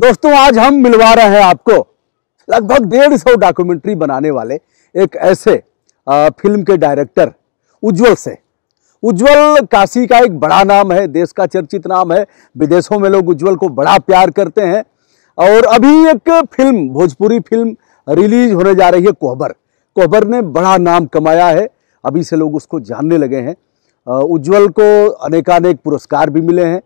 दोस्तों आज हम मिलवा रहे हैं आपको लगभग 150 डॉक्यूमेंट्री बनाने वाले एक ऐसे फिल्म के डायरेक्टर उज्जवल से। उज्जवल काशी का एक बड़ा नाम है, देश का चर्चित नाम है, विदेशों में लोग उज्जवल को बड़ा प्यार करते हैं। और अभी एक फिल्म, भोजपुरी फिल्म रिलीज होने जा रही है कोहबर। कोहबर ने बड़ा नाम कमाया है, अभी से लोग उसको जानने लगे हैं। उज्जवल को अनेकानेक पुरस्कार भी मिले हैं।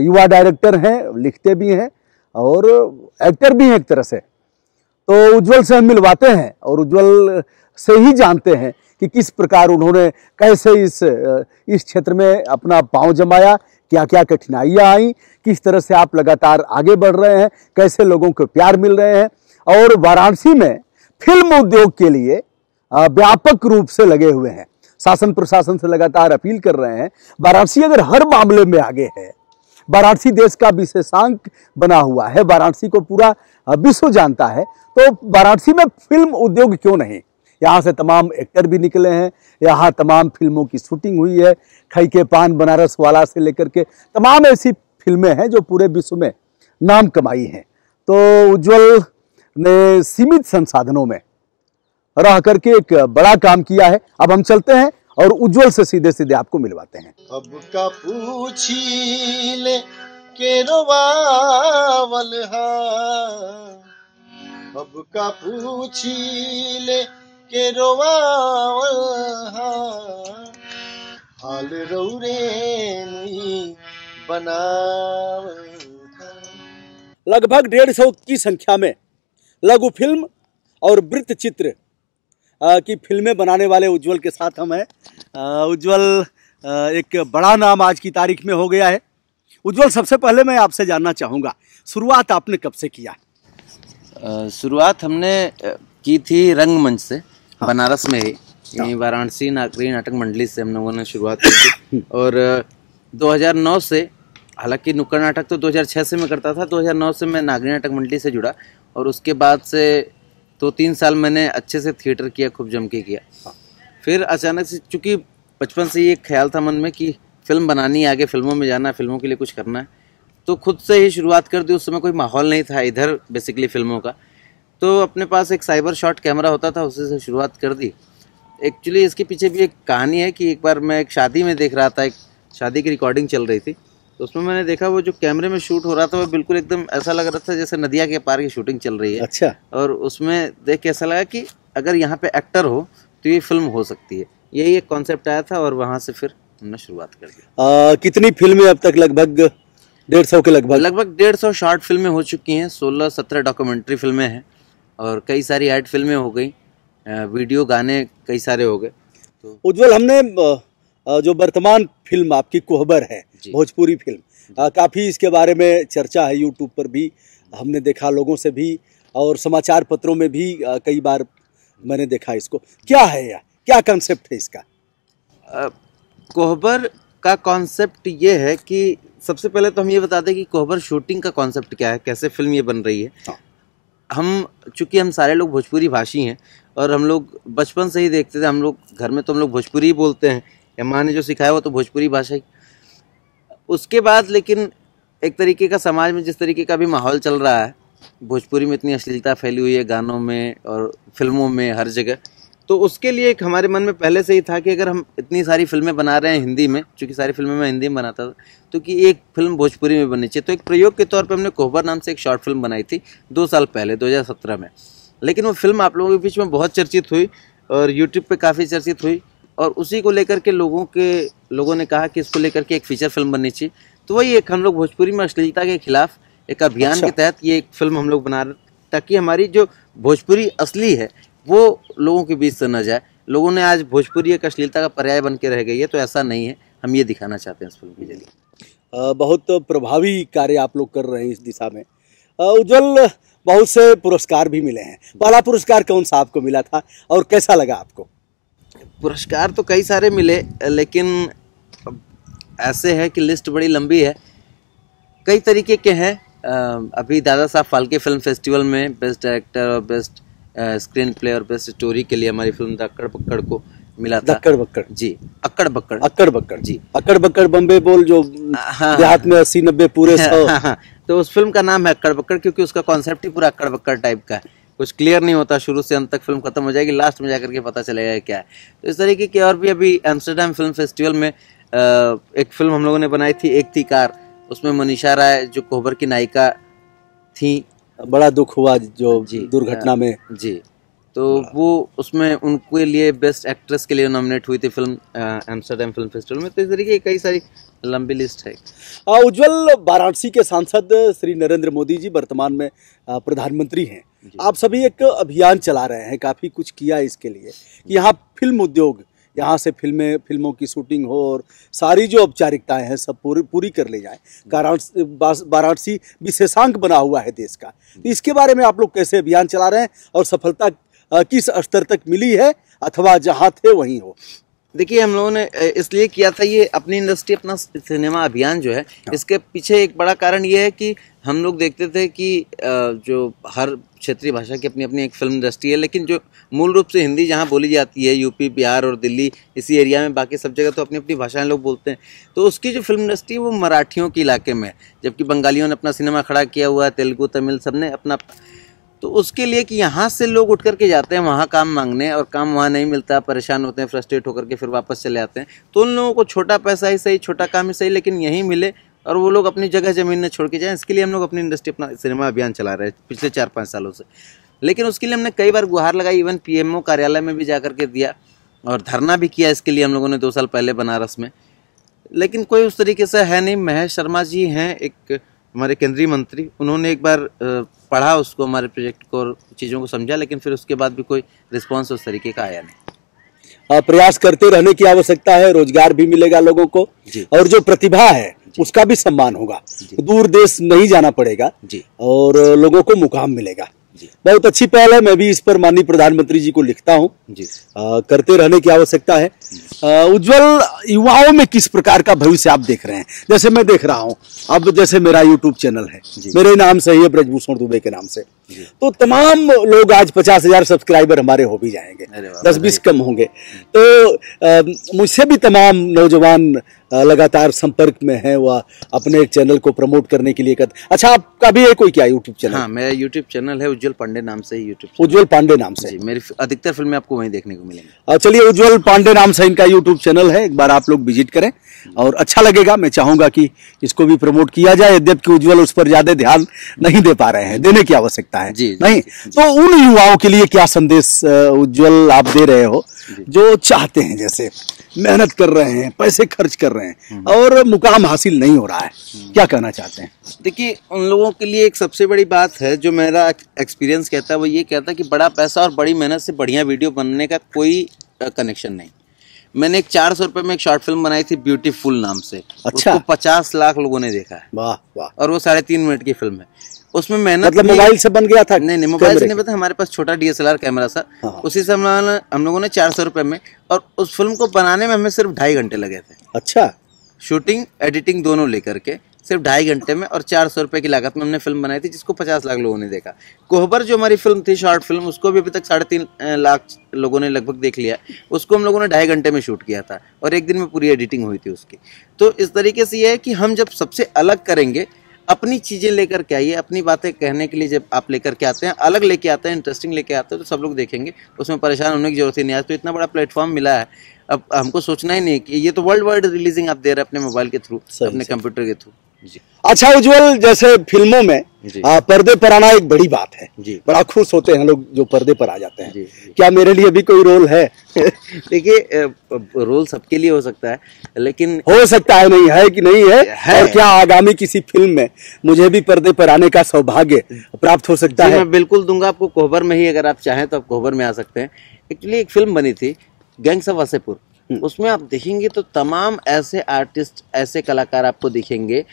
युवा डायरेक्टर हैं, लिखते भी हैं और एक्टर भी हैं एक तरह से। तो उज्जवल से हम मिलवाते हैं और उज्जवल से ही जानते हैं कि किस प्रकार उन्होंने कैसे इस क्षेत्र में अपना पांव जमाया, क्या क्या कठिनाइयां आई, किस तरह से आप लगातार आगे बढ़ रहे हैं, कैसे लोगों को प्यार मिल रहे हैं और वाराणसी में फिल्म उद्योग के लिए व्यापक रूप से लगे हुए हैं। शासन प्रशासन से लगातार अपील कर रहे हैं। वाराणसी अगर हर मामले में आगे है, वाराणसी देश का विशेषांक बना हुआ है, वाराणसी को पूरा विश्व जानता है, तो वाराणसी में फिल्म उद्योग क्यों नहीं। यहाँ से तमाम एक्टर भी निकले हैं, यहाँ तमाम फिल्मों की शूटिंग हुई है। खई के पान बनारस वाला से लेकर के तमाम ऐसी फिल्में हैं जो पूरे विश्व में नाम कमाई हैं। तो उज्जवल ने सीमित संसाधनों में रह करके एक बड़ा काम किया है। अब हम चलते हैं और उज्जवल से सीधे सीधे आपको मिलवाते हैं। अब का पूछी ले के रोवावल हा, अब का पूछी ले के रोवावल हा, हाल रौरे नहीं बनावल हा। लगभग 150 की संख्या में लघु फिल्म और वृत्त चित्र की फिल्में बनाने वाले उज्जवल के साथ हम हैं। उज्जवल एक बड़ा नाम आज की तारीख में हो गया है। उज्जवल, सबसे पहले मैं आपसे जानना चाहूँगा, शुरुआत आपने कब से किया? शुरुआत हमने की थी रंगमंच से। हाँ। बनारस में ही, यहीं वाराणसी नागरी नाटक मंडली से हम लोगों ने शुरुआत की थी। और 2009 से, हालांकि नुक्कड़ नाटक तो 2006 से मैं करता था, 2009 से मैं नागरी नाटक मंडली से जुड़ा और उसके बाद से 2-3 साल मैंने अच्छे से थिएटर किया, खूब जम के किया। फिर अचानक से, चूँकि बचपन से ये ख्याल था मन में कि फिल्म बनानी है, आगे फिल्मों में जाना है, फिल्मों के लिए कुछ करना है, तो खुद से ही शुरुआत कर दी। उस समय कोई माहौल नहीं था इधर बेसिकली फिल्मों का, तो अपने पास एक साइबर शॉट कैमरा होता था, उसी से शुरुआत कर दी। एक्चुअली इसके पीछे भी एक कहानी है कि एक बार मैं एक शादी में देख रहा था, एक शादी की रिकॉर्डिंग चल रही थी, तो उसमें मैंने देखा वो जो कैमरे में शूट हो रहा था वो बिल्कुल एकदम ऐसा लग रहा था जैसे नदिया के पार की शूटिंग चल रही है। अच्छा। और उसमें देख के ऐसा लगा कि अगर यहाँ पे एक्टर हो तो ये फिल्म हो सकती है। यही एक कॉन्सेप्ट आया था और वहाँ से फिर हमने शुरुआत कर दी। कितनी फिल्में अब तक? लगभग 150 के लगभग 150 शॉर्ट फिल्में हो चुकी हैं, 16-17 डॉक्यूमेंट्री फिल्में हैं और कई सारी एड फिल्में हो गई, वीडियो गाने कई सारे हो गए। तो उज्जवल, हमने जो वर्तमान फिल्म आपकी कोहबर है, भोजपुरी फिल्म, काफ़ी इसके बारे में चर्चा है, यूट्यूब पर भी हमने देखा, लोगों से भी और समाचार पत्रों में भी कई बार मैंने देखा इसको। क्या है यह, क्या कॉन्सेप्ट है इसका? कोहबर का कॉन्सेप्ट ये है कि सबसे पहले तो हम ये बता दें कि कोहबर शूटिंग का कॉन्सेप्ट क्या है, कैसे फिल्म ये बन रही है। हाँ। चूँकि हम सारे लोग भोजपुरी भाषी हैं और हम लोग बचपन से ही देखते थे, हम लोग घर में तो हम लोग भोजपुरी ही बोलते हैं, या माँ ने जो सिखाया वो तो भोजपुरी भाषा ही। उसके बाद लेकिन एक तरीके का समाज में जिस तरीके का भी माहौल चल रहा है, भोजपुरी में इतनी अश्लीलता फैली हुई है गानों में और फिल्मों में, हर जगह, तो उसके लिए एक हमारे मन में पहले से ही था कि अगर हम इतनी सारी फिल्में बना रहे हैं हिंदी में, चूँकि सारी फिल्में मैं हिंदी में बनाता था, तो कि एक फिल्म भोजपुरी में बननी चाहिए। तो एक प्रयोग के तौर पर हमने कोहबर नाम से एक शॉर्ट फिल्म बनाई थी 2 साल पहले, 2017 में। लेकिन वो फिल्म आप लोगों के बीच में बहुत चर्चित हुई और यूट्यूब पे काफ़ी चर्चित हुई और उसी को लेकर के लोगों ने कहा कि इसको लेकर के एक फीचर फिल्म बननी चाहिए। तो वही एक हम लोग भोजपुरी में अश्लीलता के खिलाफ एक अभियान के तहत ये एक फिल्म हम लोग बना रहे, ताकि हमारी जो भोजपुरी असली है वो लोगों के बीच से न जाए। लोगों ने आज भोजपुरी एक अश्लीलता का पर्याय बन के रह गई है, तो ऐसा नहीं है, हम ये दिखाना चाहते हैं इस फिल्म के जरिए। बहुत प्रभावी कार्य आप लोग कर रहे हैं इस दिशा में। उज्जवल, बहुत से पुरस्कार भी मिले हैं, पहला पुरस्कार कौन सा आपको मिला था और कैसा लगा आपको? पुरस्कार तो कई सारे मिले, लेकिन ऐसे है कि लिस्ट बड़ी लंबी है, कई तरीके के हैं। अभी दादा साहब फाल्के फिल्म फेस्टिवल में बेस्ट डायरेक्टर और बेस्ट स्क्रीन प्ले और बेस्ट स्टोरी के लिए हमारी फिल्म धाकड़ पकड़ को मिला था। अक्कड़ बक्कड़ जी, अक्कड़ बक्कड़। अक्कड़ बक्कड़ जी, अक्कड़ बक्कड़ बम्बे बोल जो हाँ, देहात में 80-90 पूरे 100। हाँ, हाँ, तो उस फिल्म का नाम है अक्कड़ बक्कड़ क्योंकि उसका कॉन्सेप्ट ही पूरा अक्कड़ बक्कड़ टाइप का है। कुछ क्लियर नहीं होता, शुरू से अंत तक फिल्म खत्म हो जाएगी, लास्ट में जाकर के पता चलेगा क्या है। तो इस तरीके की और भी अभी एम्स्टर्डम फिल्म फेस्टिवल में एक फिल्म हम लोगों ने बनाई थी, एक थी कार। उसमें मनीषा राय जो कोहबर की नायिका थी, बड़ा दुख हुआ जो जी, दुर्घटना में। जी, तो वो उसमें उनके लिए बेस्ट एक्ट्रेस के लिए नॉमिनेट हुई थी फिल्म एम्स्टर्डम फिल्म फेस्टिवल में। तो इस तरीके की कई सारी लंबी लिस्ट है। उज्जवल, वाराणसी के सांसद श्री नरेंद्र मोदी जी वर्तमान में प्रधानमंत्री हैं। आप सभी एक अभियान चला रहे हैं, काफी कुछ किया इसके लिए कि यहाँ फिल्म उद्योग, यहाँ से फिल्मों की शूटिंग हो और सारी जो औपचारिकताएं हैं सब पूरी कर ले जाए। वाराणसी विशेषांक बना हुआ है देश का। तो इसके बारे में आप लोग कैसे अभियान चला रहे हैं और सफलता किस स्तर तक मिली है, अथवा जहाँ थे वहीं हो? देखिए, हम लोगों ने इसलिए किया था ये अपनी इंडस्ट्री अपना सिनेमा अभियान जो है, इसके पीछे एक बड़ा कारण ये है कि हम लोग देखते थे कि जो हर क्षेत्रीय भाषा की अपनी अपनी एक फिल्म इंडस्ट्री है, लेकिन जो मूल रूप से हिंदी जहाँ बोली जाती है, यूपी, बिहार और दिल्ली, इसी एरिया में, बाकी सब जगह तो अपनी अपनी भाषाएं लोग बोलते हैं। तो उसकी जो फिल्म इंडस्ट्री है वो मराठियों के इलाके में है, जबकि बंगालियों ने अपना सिनेमा खड़ा किया हुआ है, तेलुगु, तमिल सब ने अपना। तो उसके लिए कि यहाँ से लोग उठ करके जाते हैं वहाँ काम मांगने, और काम वहाँ नहीं मिलता, परेशान होते हैं, फ्रस्ट्रेट होकर के फिर वापस चले आते हैं। तो उन लोगों को छोटा पैसा ही सही, छोटा काम ही सही, लेकिन यहीं मिले और वो लोग अपनी जगह ज़मीन न छोड़ के जाएं। इसके लिए हम लोग अपनी इंडस्ट्री अपना सिनेमा अभियान चला रहे हैं पिछले 4-5 सालों से। लेकिन उसके लिए हमने कई बार गुहार लगाई, इवन PMO कार्यालय में भी जा करके दिया और धरना भी किया इसके लिए हम लोगों ने 2 साल पहले बनारस में। लेकिन कोई उस तरीके से है नहीं। महेश शर्मा जी हैं एक हमारे केंद्रीय मंत्री, उन्होंने एक बार पढ़ा उसको, हमारे प्रोजेक्ट को और चीज़ों को समझा, लेकिन फिर उसके बाद भी कोई रिस्पॉन्स उस तरीके का आया नहीं। प्रयास करते रहने की आवश्यकता है, रोजगार भी मिलेगा लोगों को और जो प्रतिभा है उसका भी सम्मान होगा, दूर देश नहीं जाना पड़ेगा और लोगों को मुकाम मिलेगा। बहुत अच्छी पहल है। मैं भी इस पर माननीय प्रधानमंत्री जी को लिखता हूँ। करते रहने की आवश्यकता है। उज्जवल, युवाओं में किस प्रकार का भविष्य आप देख रहे हैं? जैसे मैं देख रहा हूँ, अब जैसे मेरा YouTube चैनल है, मेरे नाम से ही है, ब्रजभूषण दुबे के नाम से, तो तमाम लोग आज 50,000 सब्सक्राइबर हमारे हो भी जाएंगे, 10-20 कम होंगे। तो मुझसे भी तमाम नौजवान लगातार संपर्क में है, वह अपने चैनल को प्रमोट करने के लिए करते। अच्छा, आपका भी है कोई क्या यूट्यूब चैनल? हाँ, मेरा यूट्यूब चैनल है उज्जवल पांडे नाम से। यूट्यूब उज्जवल पांडे नाम से मेरी अधिकतर फिल्में आपको वहीं देखने को मिलेंगी। चलिए, उज्जवल पांडे नाम से इनका यूट्यूब चैनल है, एक बार आप लोग विजिट करें और अच्छा लगेगा। मैं चाहूंगा कि इसको भी प्रमोट किया जाए, यद्यपि उज्जवल उस पर ज्यादा ध्यान नहीं दे पा रहे हैं, देने की आवश्यकता है। नहीं तो उन युवाओं के लिए क्या संदेश उज्जवल आप दे रहे हो जो चाहते हैं, जैसे मेहनत कर रहे हैं, पैसे खर्च कर रहे हैं और मुकाम हासिल नहीं हो रहा है, क्या कहना चाहते हैं? देखिए, उन लोगों के लिए एक सबसे बड़ी बात है, जो मेरा एक्सपीरियंस कहता है, वो ये कहता है कि बड़ा पैसा और बड़ी मेहनत से बढ़िया वीडियो बनने का कोई कनेक्शन नहीं। मैंने एक 400 रुपए में एक शॉर्ट फिल्म बनाई थी ब्यूटीफुल नाम से। अच्छा। उसको 50 लाख लोगों ने देखा है। वाह वाह। और वो 3.5 मिनट की फिल्म है। उसमें मेहनत मतलब मोबाइल से बन गया था? नहीं, मोबाइल से नहीं बता, हमारे पास छोटा DSLR कैमरा था। उसी से हम लोगों ने 400 रुपए में, और उस फिल्म को बनाने में हमें सिर्फ 2.5 घंटे लगे थे। अच्छा। शूटिंग एडिटिंग दोनों लेकर के सिर्फ 2.5 घंटे में और 400 रुपए की लागत में हमने फिल्म बनाई थी, जिसको 50 लाख लोगों ने देखा। कोहबर जो हमारी फिल्म थी, शॉर्ट फिल्म, उसको भी अभी तक 3.5 लाख लोगों ने लगभग देख लिया। उसको हम लोगों ने 2.5 घंटे में शूट किया था और 1 दिन में पूरी एडिटिंग हुई थी उसकी। तो इस तरीके से ये है कि हम जब सबसे अलग करेंगे, अपनी चीज़ें लेकर के आइए, अपनी बातें कहने के लिए जब आप लेकर के आते हैं, अलग लेके आते हैं, इंटरेस्टिंग लेके आते हैं, तो सब लोग देखेंगे, उसमें परेशान होने की जरूरत ही नहीं। आज तो इतना बड़ा प्लेटफॉर्म मिला है, अब हमको सोचना ही नहीं कि ये तो वर्ल्ड वाइड रिलीजिंग आप दे रहे हैं अपने मोबाइल के थ्रू, अपने कंप्यूटर के थ्रू। जी। अच्छा उज्जवल, जैसे फिल्मों में पर्दे पर आना एक बड़ी बात है, बड़ा खुश होते हैं लोग जो पर्दे पर आ जाते हैं। क्या मेरे लिए भी कोई रोल है? देखिए, रोल सबके लिए हो सकता है, लेकिन हो सकता है, नहीं है कि नहीं है। और क्या आगामी किसी फिल्म में मुझे भी पर्दे पर आने का सौभाग्य प्राप्त हो सकता है? मैं बिल्कुल दूंगा आपको। कोहबर में ही अगर आप चाहें तो आप कोहबर में आ सकते हैं। एक्चुअली एक फिल्म बनी थी गैंग्स ऑफ वासेपुर, उसमें आप देखेंगे तो तमाम ऐसे आर्टिस्ट, ऐसे कलाकार आपको दिखेंगे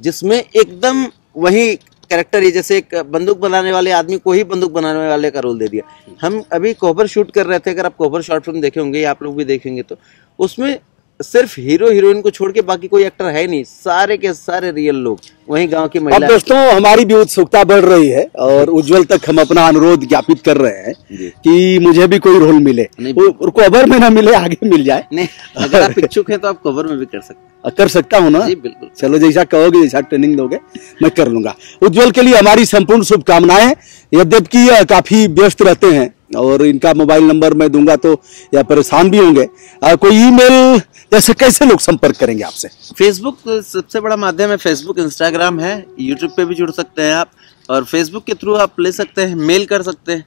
जिसमें एकदम वही कैरेक्टर है, जैसे एक बंदूक बनाने वाले आदमी को ही बंदूक बनाने वाले का रोल दे दिया। हम अभी कोहबर शूट कर रहे थे, अगर आप कोहबर शॉर्ट फिल्म देखे होंगे या आप लोग भी देखेंगे, तो उसमें सिर्फ हीरो हीरोइन को छोड़ के बाकी कोई एक्टर है नहीं, सारे के सारे रियल लोग वहीं गांव की अब महिला। दोस्तों हमारी भी उत्सुकता बढ़ रही है और उज्जवल तक हम अपना अनुरोध ज्ञापित कर रहे हैं कि मुझे भी कोई रोल मिले, कवर में ना मिले, आगे मिल जाए। नहीं, अगर आप इच्छुक हैं तो आप कवर में भी कर सकते हैं। कर सकता हूँ ना? जी बिल्कुल। चलो, जैसा कहोगे, जैसा ट्रेनिंग दोगे मैं कर लूंगा। उज्जवल के लिए हमारी संपूर्ण शुभकामनाएं। यद्यपि काफी व्यस्त रहते हैं और इनका मोबाइल नंबर मैं दूंगा तो या परेशान भी होंगे, कोई ईमेल जैसे कैसे लोग संपर्क करेंगे आपसे? फेसबुक सबसे बड़ा माध्यम है, फेसबुक, इंस्टाग्राम है, यूट्यूब पे भी जुड़ सकते हैं आप, और फेसबुक के थ्रू आप ले सकते हैं, मेल कर सकते हैं।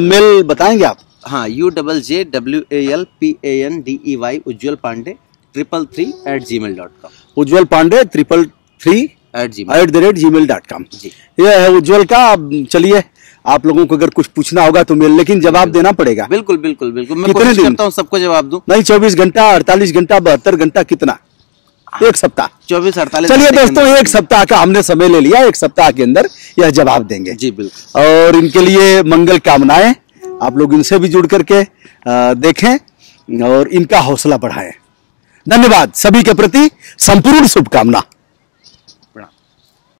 मेल बताएंगे आप? हाँ, UJJWALPANDEY उज्जवल पांडे 333@gmail.com। उज्जवल पांडे 333@gmail.com। यह है उज्जवल का। चलिए, आप लोगों को अगर कुछ पूछना होगा तो मेल, लेकिन जवाब देना पड़ेगा। बिल्कुल बिल्कुल बिल्कुल, मैं कितने कोशिश दिन? करता हूँ सबको जवाब दूं। नहीं, 24 घंटा, 48 घंटा, 72 घंटा, कितना? एक सप्ताह? 24-48। चलिए दोस्तों, एक सप्ताह का हमने समय ले लिया, एक सप्ताह के अंदर यह जवाब देंगे। जी बिल्कुल। और इनके लिए मंगल कामनाएं। आप लोग इनसे भी जुड़ करके देखें और इनका हौसला बढ़ाएं। धन्यवाद। सभी के प्रति संपूर्ण शुभकामना।